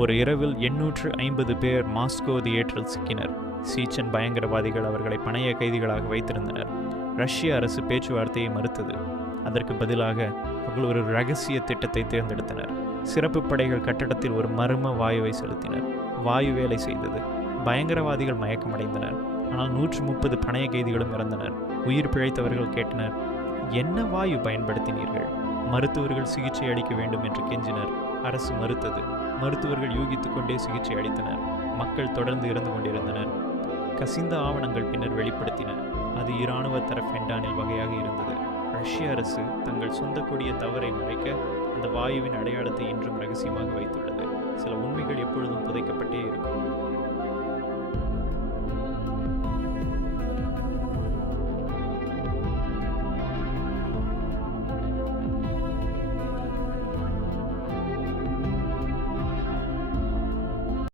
ஒரு இரவில் 850 பேர் மாஸ்கோ தியேட்டரில் சிக்கினர். சீச்சன் பயங்கரவாதிகள் அவர்களை பணைய கைதிகளாக வைத்திருந்தனர். ரஷ்ய அரசு பேச்சுவார்த்தையை மறுத்தது. அதற்கு பதிலாக அவர்கள் ஒரு இரகசிய திட்டத்தை தேர்ந்தெடுத்தனர். சிறப்பு படைகள் கட்டடத்தில் ஒரு மர்ம வாயுவை செலுத்தினர். வாயு வேலை செய்தது. பயங்கரவாதிகள் மயக்கமடைந்தனர். ஆனால் 130 பணைய கைதிகளும் இறந்தனர். உயிர் பிழைத்தவர்கள் கேட்டனர், என்ன வாயு பயன்படுத்தினீர்கள்? மருத்துவர்கள் சிகிச்சை அளிக்க வேண்டும் என்று கெஞ்சினர். அரசு மறுத்தது. மருத்துவர்கள் யூகித்து கொண்டே சிகிச்சை அளித்தனர். மக்கள் தொடர்ந்து இறந்து கொண்டிருந்தனர். கசிந்த ஆவணங்கள் பின்னர் வெளிப்படுத்தின. அது இராணுவ தர ஃபென்டானில் வகையாக இருந்தது. ரஷ்ய அரசு தங்கள் சொந்த கொடிய தவறை மறைக்க அந்த வாயுவின் அடையாளத்தை இன்றும் ரகசியமாக வைத்துள்ளது. சில உண்மைகள் எப்பொழுதும் புதைக்கப்பட்டே இருக்கும்.